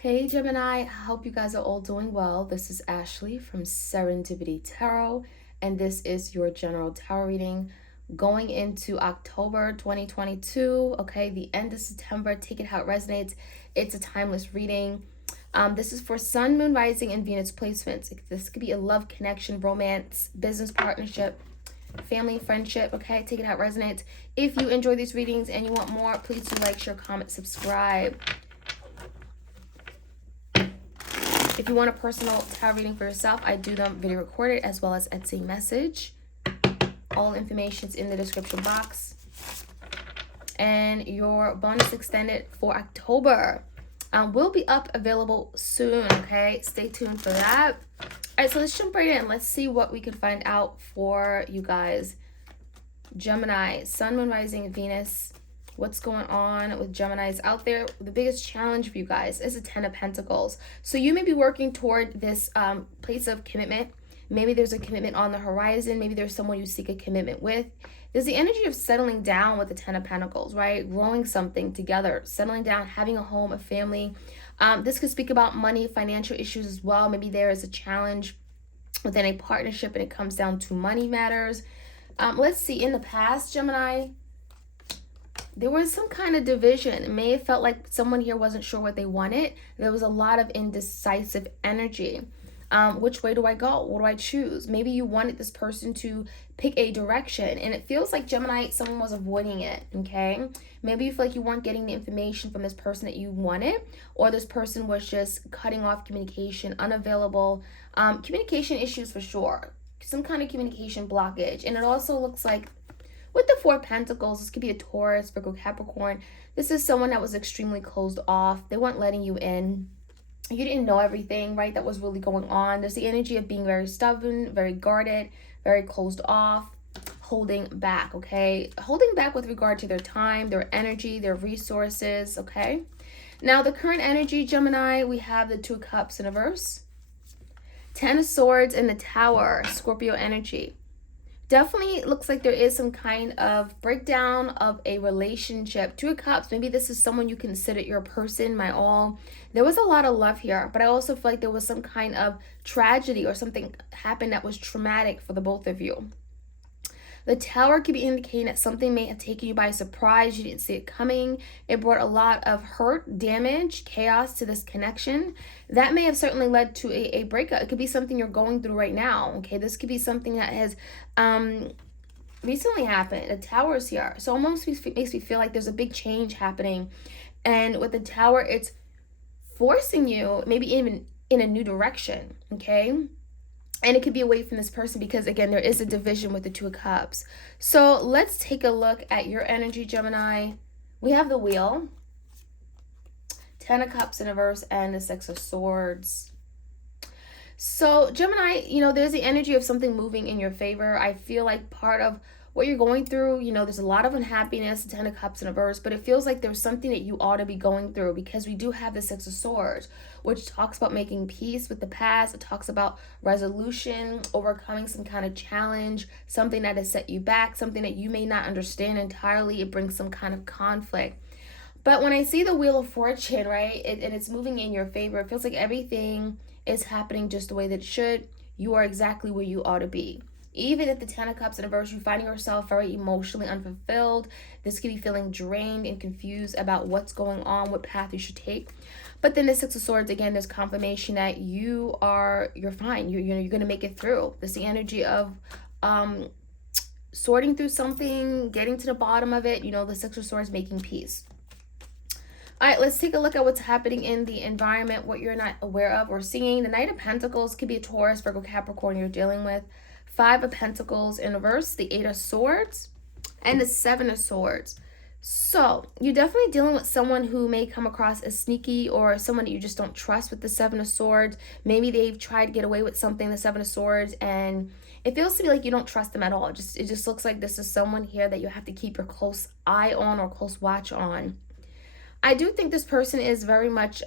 Hey Gemini, I hope you guys are all doing well. This is Ashley from Serendipity Tarot, and this is your general tarot reading going into October 2022. Okay, the end of September. Take it how it resonates. It's a timeless reading. This is for Sun, Moon, Rising, and Venus placements. This could be a love connection, romance, business partnership, family, friendship. Okay, take it how it resonates. If you enjoy these readings and you want more, please do like, share, comment, subscribe. If you want a personal tarot reading for yourself, I do them video recorded as well as Etsy message. All information's in the description box. And your bonus extended for October will be up available soon, okay? Stay tuned for that. All right, so let's jump right in. Let's see what we can find out for you guys. Gemini, Sun, Moon, Rising, Venus. What's going on with Geminis out there? The biggest challenge for you guys is the Ten of Pentacles. So you may be working toward this place of commitment. Maybe there's a commitment on the horizon. Maybe there's someone you seek a commitment with. There's the energy of settling down with the Ten of Pentacles, right? Growing something together, settling down, having a home, a family. This could speak about money, financial issues as well. Maybe there is a challenge within a partnership and it comes down to money matters. Let's see, in the past, Gemini, there was some kind of division. It may have felt like someone here wasn't sure what they wanted. There was a lot of indecisive energy. Which way do I go? What do I choose? Maybe you wanted this person to pick a direction and it feels like Gemini, someone was avoiding it, okay? Maybe you feel like you weren't getting the information from this person that you wanted, or this person was just cutting off communication, unavailable. Communication issues for sure. Some kind of communication blockage. And it also looks like with the Four of Pentacles, this could be a Taurus, Virgo, Capricorn. This is someone that was extremely closed off. They weren't letting you in. You didn't know everything, right, that was really going on. There's the energy of being very stubborn, very guarded, very closed off, holding back, okay? Holding back with regard to their time, their energy, their resources, okay? Now, the current energy, Gemini, we have the Two of Cups in reverse, Ten of Swords in the Tower, Scorpio energy. Definitely looks like there is some kind of breakdown of a relationship. Two of Cups, maybe this is someone you consider your person, my all. There was a lot of love here, but I also feel like there was some kind of tragedy or something happened that was traumatic for the both of you. The Tower could be indicating that something may have taken you by surprise. You didn't see it coming. It brought a lot of hurt, damage, chaos to this connection. That may have certainly led to a breakup. It could be something you're going through right now. Okay, this could be something that has recently happened. The Tower is here. So almost makes me feel like there's a big change happening. And with the Tower, it's forcing you maybe even in a new direction. Okay. And it could be away from this person because, again, there is a division with the Two of Cups. So let's take a look at your energy, Gemini. We have the Wheel, Ten of Cups in reverse, and the Six of Swords. So, Gemini, there's the energy of something moving in your favor. I feel like part of what you're going through, there's a lot of unhappiness, Ten of Cups in reverse, but it feels like there's something that you ought to be going through because we do have the Six of Swords, which talks about making peace with the past. It talks about resolution, overcoming some kind of challenge, something that has set you back, something that you may not understand entirely. It brings some kind of conflict. But when I see the Wheel of Fortune, right, and it's moving in your favor, it feels like everything is happening just the way that it should. You are exactly where you ought to be. Even at the Ten of Cups in reverse, you're finding yourself very emotionally unfulfilled. This could be feeling drained and confused about what's going on, what path you should take. But then the Six of Swords, again, there's confirmation that you're fine. You're going to make it through. There's the energy of sorting through something, getting to the bottom of it. The Six of Swords, making peace. All right, let's take a look at what's happening in the environment, what you're not aware of or seeing. The Knight of Pentacles could be a Taurus, Virgo, Capricorn you're dealing with. Five of Pentacles in reverse, the Eight of Swords, and the Seven of Swords. So you're definitely dealing with someone who may come across as sneaky or someone that you just don't trust with the Seven of Swords. Maybe they've tried to get away with something, the Seven of Swords, and it feels to me like you don't trust them at all. It just looks like this is someone here that you have to keep your close eye on or close watch on. I do think this person is very much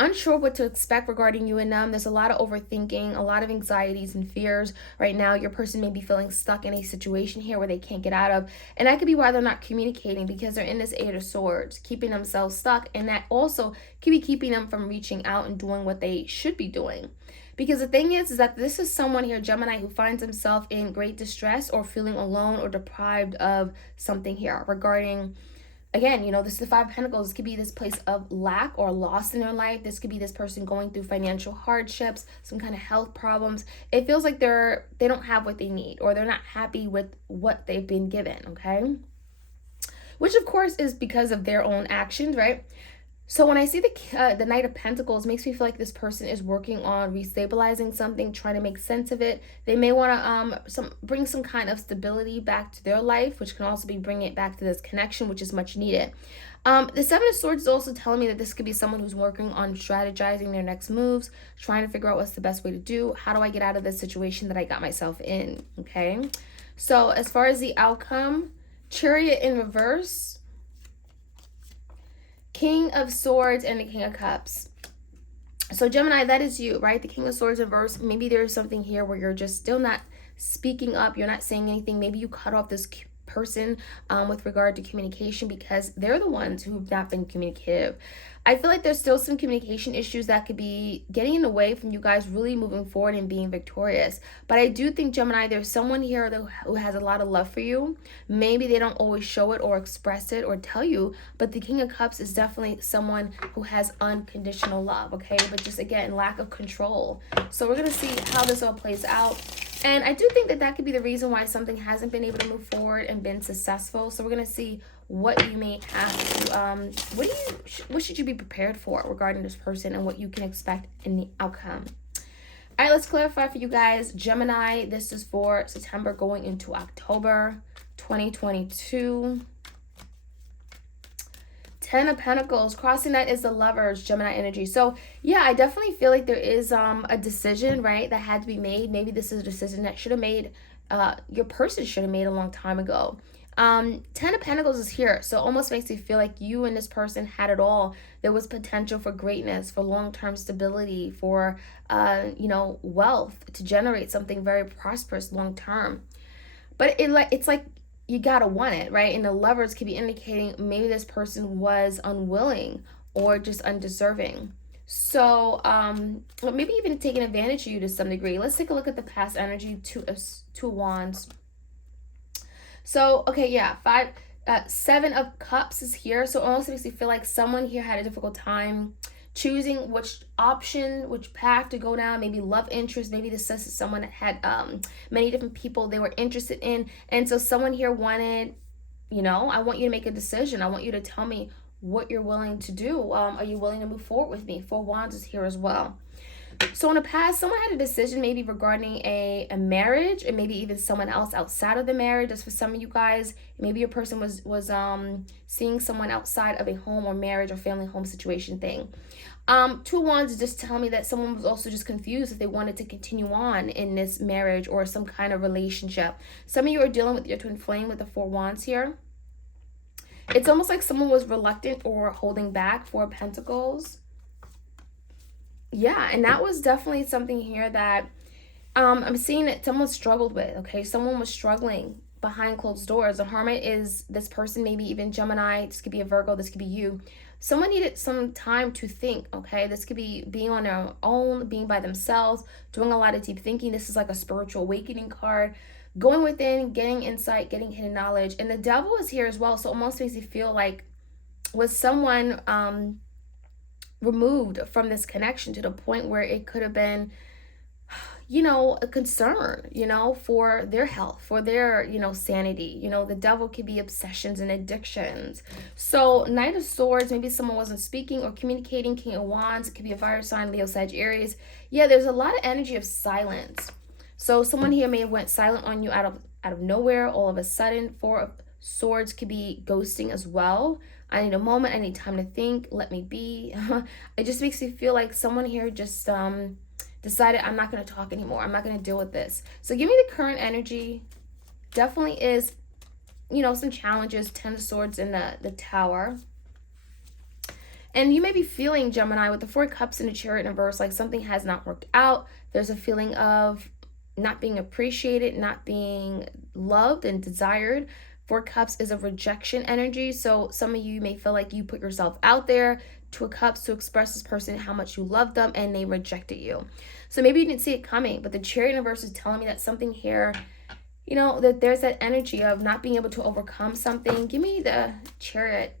unsure what to expect regarding you and them. There's a lot of overthinking, a lot of anxieties and fears. Right now, your person may be feeling stuck in a situation here where they can't get out of. And that could be why they're not communicating, because they're in this Eight of Swords, keeping themselves stuck. And that also could be keeping them from reaching out and doing what they should be doing. Because the thing is that this is someone here, Gemini, who finds himself in great distress or feeling alone or deprived of something here regarding, again, this is the Five of Pentacles. This could be this place of lack or loss in their life. This could be this person going through financial hardships, some kind of health problems. It feels like they don't have what they need, or they're not happy with what they've been given, okay? Which, of course, is because of their own actions, right? So when I see the Knight of Pentacles, it makes me feel like this person is working on restabilizing something, trying to make sense of it. They may want to bring some kind of stability back to their life, which can also be bringing it back to this connection, which is much needed. The Seven of Swords is also telling me that this could be someone who's working on strategizing their next moves, trying to figure out what's the best way to do. How do I get out of this situation that I got myself in? Okay. So as far as the outcome, Chariot in reverse, King of Swords, and the King of Cups. So Gemini, that is you, right? The King of Swords in reverse. Maybe there's something here where you're just still not speaking up. You're not saying anything. Maybe you cut off this person with regard to communication because they're the ones who've not been communicative. I feel like there's still some communication issues that could be getting in the way from you guys really moving forward and being victorious. But I do think, Gemini, there's someone here who has a lot of love for you. Maybe they don't always show it or express it or tell you, but the King of Cups is definitely someone who has unconditional love, okay? But just, again, lack of control. So we're going to see how this all plays out. And I do think that could be the reason why something hasn't been able to move forward and been successful. So we're going to see what you may have to, what should you be prepared for regarding this person and what you can expect in the outcome. All right, let's clarify for you guys. Gemini, this is for September going into October 2022. 10 of Pentacles, crossing that is the Lovers, Gemini energy. So yeah, I definitely feel like there is a decision, right, that had to be made. Maybe this is a decision that should have made, your person should have made a long time ago. 10 of Pentacles is here, so it almost makes me feel like you and this person had it all. There was potential for greatness, for long-term stability, for wealth, to generate something very prosperous long-term. But it's like you gotta want it, right? And the Lovers could be indicating maybe this person was unwilling or just undeserving. So maybe even taking advantage of you to some degree. Let's take a look at the past energy. Two of Wands. So, okay, yeah, 7 of Cups is here. So it almost makes me feel like someone here had a difficult time choosing which option, which path to go down. Maybe love interest. Maybe this is someone that had many different people they were interested in. And so someone here wanted, I want you to make a decision. I want you to tell me what you're willing to do. Are you willing to move forward with me? 4 Wands is here as well. So in the past, someone had a decision maybe regarding a marriage, and maybe even someone else outside of the marriage. As for some of you guys, maybe your person was seeing someone outside of a home or marriage or family home situation thing. 2 Wands is just telling me that someone was also just confused if they wanted to continue on in this marriage or some kind of relationship. Some of you are dealing with your twin flame with the 4 Wands here. It's almost like someone was reluctant or holding back. 4 Pentacles. Yeah, and that was definitely something here that I'm seeing that someone struggled with, okay? Someone was struggling behind closed doors. The Hermit is this person, maybe even Gemini. This could be a Virgo. This could be you. Someone needed some time to think, okay? This could be being on their own, being by themselves, doing a lot of deep thinking. This is like a spiritual awakening card. Going within, getting insight, getting hidden knowledge. And the Devil is here as well, so it almost makes you feel like was someone removed from this connection to the point where it could have been, a concern, for their health, for their, sanity. The devil could be obsessions and addictions. So Knight of Swords, maybe someone wasn't speaking or communicating. King of Wands, it could be a fire sign, Leo, Sag, Aries. Yeah, there's a lot of energy of silence. So someone here may have went silent on you out of nowhere, all of a sudden. 4 of Swords could be ghosting as well. I need a moment. I need time to think. Let me be. It just makes me feel like someone here just decided, I'm not going to talk anymore. I'm not going to deal with this. So give me the current energy. Definitely is, some challenges. 10 of Swords in the Tower. And you may be feeling, Gemini, with the Four of Cups and the Chariot in reverse, like something has not worked out. There's a feeling of not being appreciated, not being loved and desired. Four Cups is a rejection energy. So some of you may feel like you put yourself out there. Two of Cups to express this person how much you love them and they rejected you. So maybe you didn't see it coming, but the Chariot in reverse is telling me that something here, you know, that there's that energy of not being able to overcome something. Give me the Chariot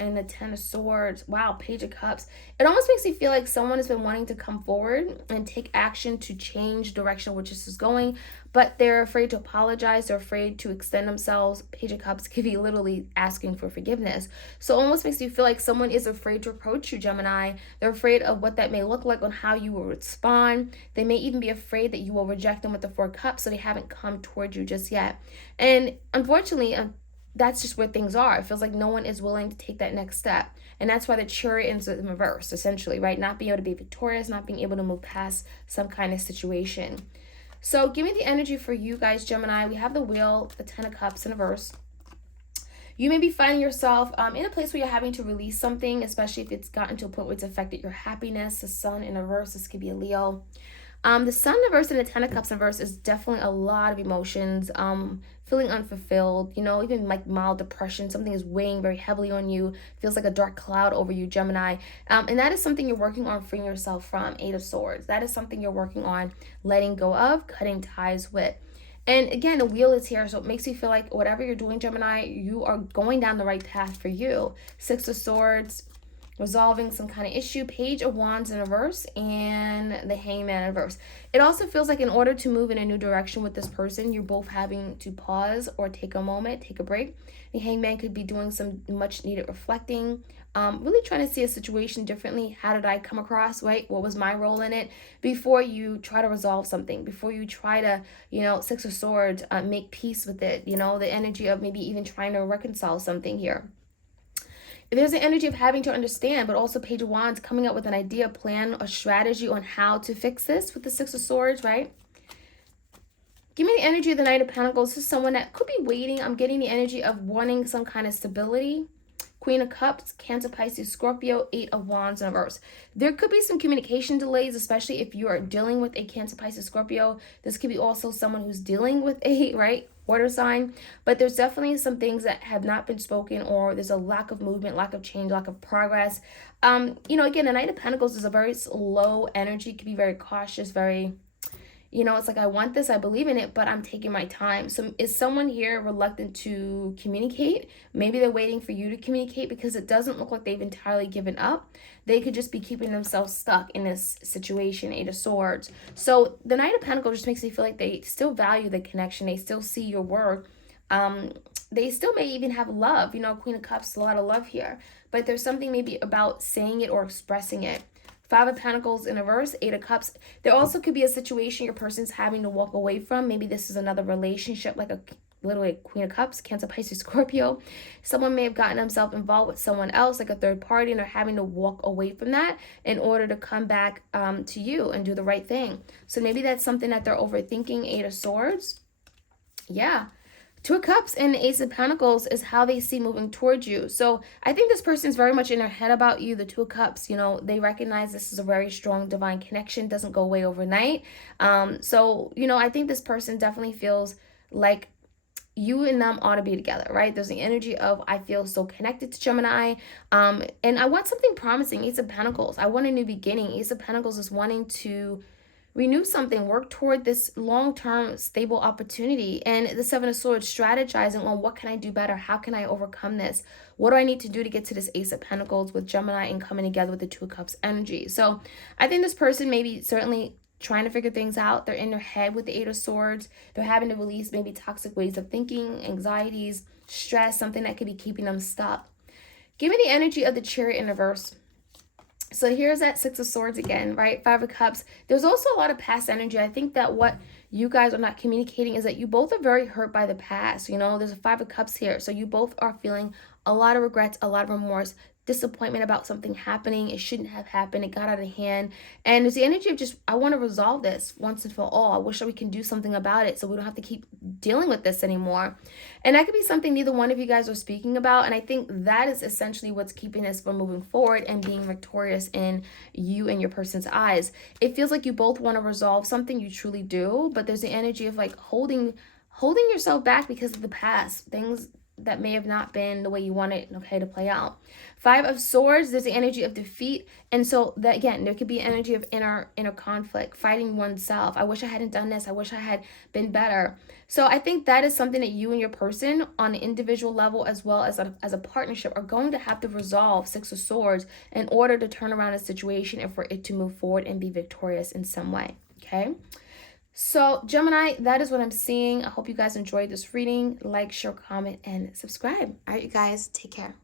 and the Ten of Swords. Wow, Page of Cups. It almost makes me feel like someone has been wanting to come forward and take action to change direction which this is going, but they're afraid to apologize. They're afraid to extend themselves. Page of Cups could be literally asking for forgiveness. So it almost makes you feel like someone is afraid to approach you, Gemini. They're afraid of what that may look like, on how you will respond. They may even be afraid that you will reject them with the Four of Cups, so they haven't come toward you just yet. And unfortunately, that's just where things are. It feels like no one is willing to take that next step. And that's why the Chariot is in reverse, essentially, right? Not being able to be victorious, not being able to move past some kind of situation. So give me the energy for you guys, Gemini. We have the Wheel, the Ten of Cups in reverse. You may be finding yourself in a place where you're having to release something, especially if it's gotten to a point where it's affected your happiness. The Sun in reverse, this could be a Leo. The Sun in reverse and the Ten of Cups in reverse is definitely a lot of emotions, feeling unfulfilled, you know, even like mild depression. Something is weighing very heavily on you, feels like a dark cloud over you, Gemini. And that is something you're working on freeing yourself from. Eight of Swords. That is something you're working on letting go of, cutting ties with. And again, the Wheel is here, so it makes you feel like whatever you're doing, Gemini, you are going down the right path for you. Six of Swords, resolving some kind of issue. Page of Wands in reverse and the Hangman in reverse. It also feels like in order to move in a new direction with this person, you're both having to pause or take a moment, take a break. The Hangman could be doing some much needed reflecting, really trying to see a situation differently. How did I come across, right? What was my role in it? Before you try to resolve something, before you try to, you know, Six of Swords, make peace with it, you know, the energy of maybe even trying to reconcile something here. There's an energy of having to understand, but also Page of Wands, coming up with an idea, plan, a strategy on how to fix this with the Six of Swords, right? Give me the energy of the Knight of Pentacles. This is someone that could be waiting. I'm getting the energy of wanting some kind of stability. Queen of Cups, Cancer, Pisces, Scorpio, Eight of Wands in reverse. There could be some communication delays, especially if you are dealing with a Cancer, Pisces, Scorpio. This could be also someone who's dealing with a, right, water sign. But there's definitely some things that have not been spoken, or there's a lack of movement, lack of change, lack of progress. You know, again, the Knight of Pentacles is a very slow energy, could be very cautious, very, you know, it's like, I want this, I believe in it, but I'm taking my time. So is someone here reluctant to communicate? Maybe they're waiting for you to communicate, because it doesn't look like they've entirely given up. They could just be keeping themselves stuck in this situation. Eight of Swords. So the Knight of Pentacles just makes me feel like they still value the connection. They still see your worth. They still may even have love. You know, Queen of Cups, a lot of love here. But there's something maybe about saying it or expressing it. Five of Pentacles in reverse, Eight of Cups. There also could be a situation your person's having to walk away from. Maybe this is another relationship, like a literally Queen of Cups, Cancer, Pisces, Scorpio. Someone may have gotten themselves involved with someone else, like a third party, and they're having to walk away from that in order to come back to you and do the right thing. So maybe that's something that they're overthinking. Eight of Swords. Yeah. Two of Cups and the Ace of Pentacles is how they see moving towards you. So I think this person is very much in their head about you. The Two of Cups, you know, they recognize this is a very strong divine connection, doesn't go away overnight. So, you know, I think this person definitely feels like you and them ought to be together, right? There's the energy of, I feel so connected to Gemini. And I want something promising. Ace of Pentacles. I want a new beginning. Ace of Pentacles is wanting to renew something, work toward this long-term stable opportunity. And the Seven of Swords, strategizing on what can I do better? How can I overcome this? What do I need to do to get to this Ace of Pentacles with Gemini and coming together with the Two of Cups energy? So I think this person may be certainly trying to figure things out. They're in their head with the Eight of Swords. They're having to release maybe toxic ways of thinking, anxieties, stress, something that could be keeping them stuck. Give me the energy of the Chariot in reverse. So here's that Six of Swords again, right? Five of Cups. There's also a lot of past energy. I think that what you guys are not communicating is that you both are very hurt by the past. You know, there's a Five of Cups here. So you both are feeling a lot of regrets, a lot of remorse. disappointment about something happening. It shouldn't have happened. It got out of hand. And there's the energy of just, I want to resolve this once and for all. I wish that we can do something about it so we don't have to keep dealing with this anymore. And that could be something neither one of you guys are speaking about. And I think that is essentially what's keeping us from moving forward and being victorious in you and your person's eyes. It feels like you both want to resolve something. You truly do. But there's the energy of like holding yourself back because of the past. Things that may have not been the way you want it, okay, to play out. 5 of Swords, there's the energy of defeat. And so that, again, there could be energy of inner conflict, fighting oneself. I wish I hadn't done this. I wish I had been better. So I think that is something that you and your person on an individual level as well as a partnership are going to have to resolve, 6 of Swords, in order to turn around a situation and for it to move forward and be victorious in some way, okay? So Gemini, that is what I'm seeing. I hope you guys enjoyed this reading. Like, share, comment, and subscribe. All right, you guys, take care.